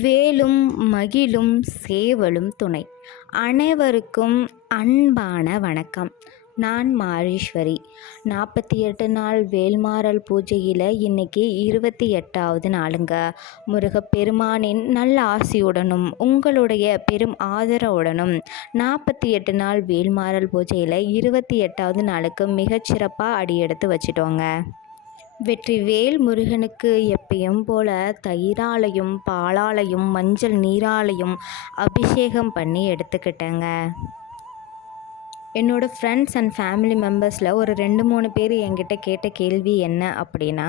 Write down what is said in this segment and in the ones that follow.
வேலும் மகிழும் சேவலும் துணை. அனைவருக்கும் அன்பான வணக்கம். நான் மாரீஸ்வரி. 48 நாள் வேல்மாறல் பூஜையில் இன்றைக்கி 28வது நாளுங்க. முருகப்பெருமானின் நல்ல ஆசியுடனும் உங்களுடைய பெரும் ஆதரவுடனும் 48 நாள் வேல்மாறல் பூஜையில் 28வது நாளுக்கு மிகச்சிறப்பாக அடியெடுத்து வச்சிட்டோங்க. வெற்றிவேல் முருகனுக்கு எப்பயும் போல தயிராலையும் பாலாலையும் மஞ்சள் நீராலையும் அபிஷேகம் பண்ணி எடுத்துக்கிட்டேங்க. என்னோடய ஃப்ரெண்ட்ஸ் அண்ட் ஃபேமிலி மெம்பர்ஸில் ஒரு 2-3 பேர் என்கிட்ட கேட்ட கேள்வி என்ன அப்படின்னா,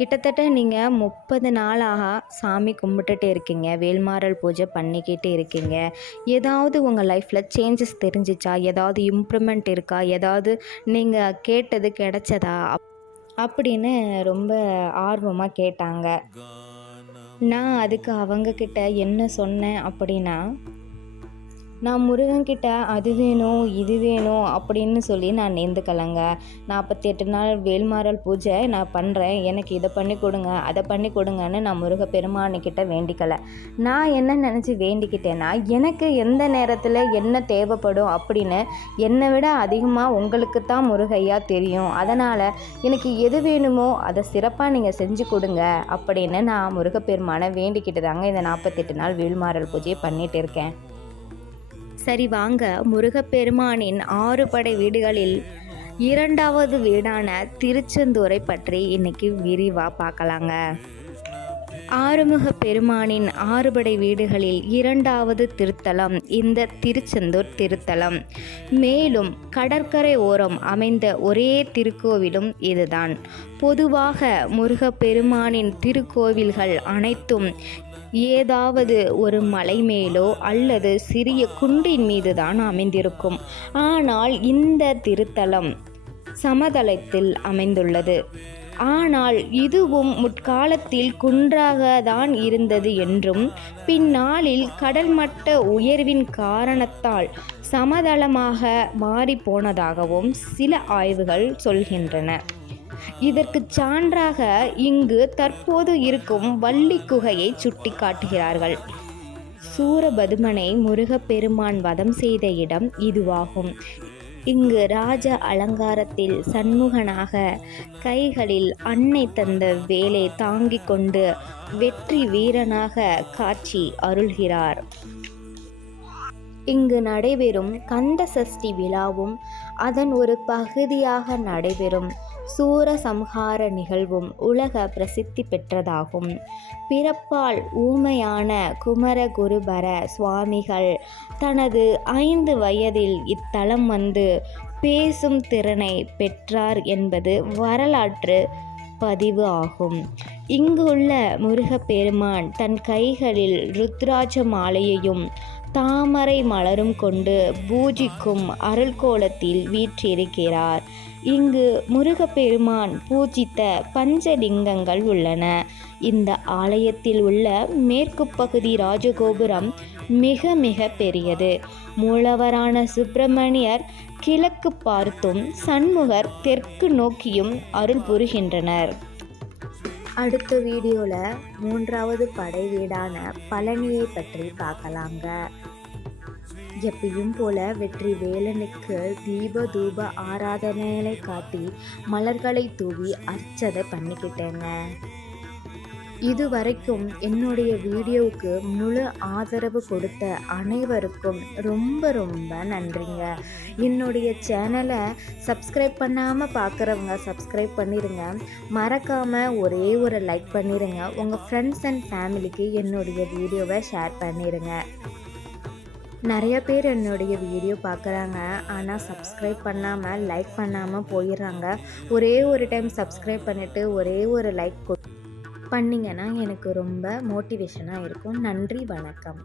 கிட்டத்தட்ட நீங்கள் 30 நாளாக சாமி கும்பிட்டுட்டு இருக்கீங்க, வேல்மாறல் பூஜை பண்ணிக்கிட்டு இருக்கீங்க, ஏதாவது உங்கள் லைஃப்பில் சேஞ்சஸ் தெரிஞ்சிச்சா, ஏதாவது இம்ப்ரூவ்மெண்ட் இருக்கா, ஏதாவது நீங்கள் கேட்டது கிடைச்சதா அப்படின்னு ரொம்ப ஆர்வமாக கேட்டாங்க. நான் அதுக்கு அவங்கக்கிட்ட என்ன சொன்னேன் அப்படின்னா, நான் முருகன்கிட்ட அது வேணும் இது வேணும் அப்படின்னு சொல்லி நான் நேர்ந்துக்கலைங்க. 48 நாள் வேல்மாறல் பூஜை நான் பண்ணுறேன், எனக்கு இதை பண்ணி கொடுங்க அதை பண்ணி கொடுங்கன்னு நான் முருகப்பெருமானுக்கிட்ட வேண்டிக்கலை. நான் என்ன நினச்சி வேண்டிக்கிட்டேன்னா, எனக்கு எந்த நேரத்தில் என்ன தேவைப்படும் அப்படின்னு என்னை விட அதிகமாக உங்களுக்கு தான் முருகையா தெரியும். அதனால் எனக்கு எது வேணுமோ அதை சிறப்பாக நீங்கள் செஞ்சு கொடுங்க அப்படின்னு நான் முருகப்பெருமானை வேண்டிக்கிட்டு தாங்க இந்த 48 நாள் வேல்மாறல் பூஜையை பண்ணிகிட்டு இருக்கேன். சரி வாங்க, முருகப்பெருமானின் 6 படை வீடுகளில் 2வது வீடான திருச்செந்தூரை பற்றி இன்னைக்கு விரிவாக பார்க்கலாங்க. ஆறுமுக பெருமானின் 6 படை வீடுகளில் 2வது திருத்தலம் இந்த திருச்செந்தூர் திருத்தலம். மேலும் கடற்கரை ஓரம் அமைந்த ஒரே திருக்கோவிலும் இதுதான். பொதுவாக முருகப்பெருமானின் திருக்கோவில்கள் அனைத்தும் ஏதாவது ஒரு மலை மேலோ அல்லது சிறிய குன்றின் மீது தான் அமைந்திருக்கும். ஆனால் இந்த திருத்தலம் சமதளத்தில் அமைந்துள்ளது. ஆனால் இதுவும் முற்காலத்தில் குன்றாக தான் இருந்தது என்றும் பின்னாளில் கடல் மட்ட உயர்வின் காரணத்தால் சமதளமாக மாறி போனதாகவும் சில ஆய்வுகள் சொல்கின்றன. இதற்கு சான்றாக இங்கு தற்போது இருக்கும் வள்ளி குகையை சுட்டி காட்டுகிறார்கள். சூரபதுமனை முருகப்பெருமான் வதம் செய்த இடம் இதுவாகும். இங்கு ராஜ அலங்காரத்தில் சண்முகனாக கைகளில் அன்னை தந்த வேலை தாங்கிக் கொண்டு வெற்றி வீரனாக காட்சி அருள்கிறார். இங்கு நடைபெறும் கந்த சஷ்டி விழாவும் அதன் ஒரு பகுதியாக நடைபெறும் சூரசம்ஹார நிகழ்வும் உலக பிரசித்தி பெற்றதாகும். பிறப்பால் ஊமையான குமரகுருபர சுவாமிகள் தனது 5 வயதில் இத்தலம் வந்து பேசும் திறனை பெற்றார் என்பது வரலாற்று பதிவு ஆகும். இங்குள்ள முருகப்பெருமான் தன் கைகளில் ருத்ராட்ச மாலையையும் தாமரை மலரும் கொண்டு பூஜிக்கும் அருள்கோலத்தில் வீற்றிருக்கிறார். இங்கு முருகப்பெருமான் பூஜித்த பஞ்சலிங்கங்கள் உள்ளன. இந்த ஆலயத்தில் உள்ள மேற்கு பகுதி ராஜகோபுரம் மிக மிக பெரியது. மூலவரான சுப்பிரமணியர் கிழக்கு பார்த்தும் சண்முகர் தெற்கு நோக்கியும் அருள் புரிகின்றனர். அடுத்த வீடியோவில் 3வது படை வீடான பழனியை பற்றி பார்க்கலாங்க. எப்பயும் போல வெற்றி வேலனுக்கு தீப தூப ஆராதனைகளை காட்டி மலர்களை தூவி அர்ச்சனை பண்ணிக்கிட்டேங்க. இதுவரைக்கும் என்னுடைய வீடியோவுக்கு முழு ஆதரவு கொடுத்த அனைவருக்கும் ரொம்ப ரொம்ப நன்றிங்க. என்னுடைய சேனலை சப்ஸ்கிரைப் பண்ணாமல் பார்க்குறவங்க சப்ஸ்கிரைப் பண்ணிடுங்க. மறக்காமல் ஒரே ஒரு லைக் பண்ணிடுங்க. உங்கள் ஃப்ரெண்ட்ஸ் அண்ட் ஃபேமிலிக்கு என்னுடைய வீடியோவை ஷேர் பண்ணிடுங்க. நிறைய பேர் என்னுடைய வீடியோ பார்க்குறாங்க, ஆனால் சப்ஸ்கிரைப் பண்ணாமல் லைக் பண்ணாமல் போயிடுறாங்க. ஒரே ஒரு டைம் சப்ஸ்கிரைப் பண்ணிவிட்டு ஒரே ஒரு லைக் பண்ணிங்கன்னா எனக்கு ரொம்ப மோட்டிவேஷனாக இருக்கும். நன்றி, வணக்கம்.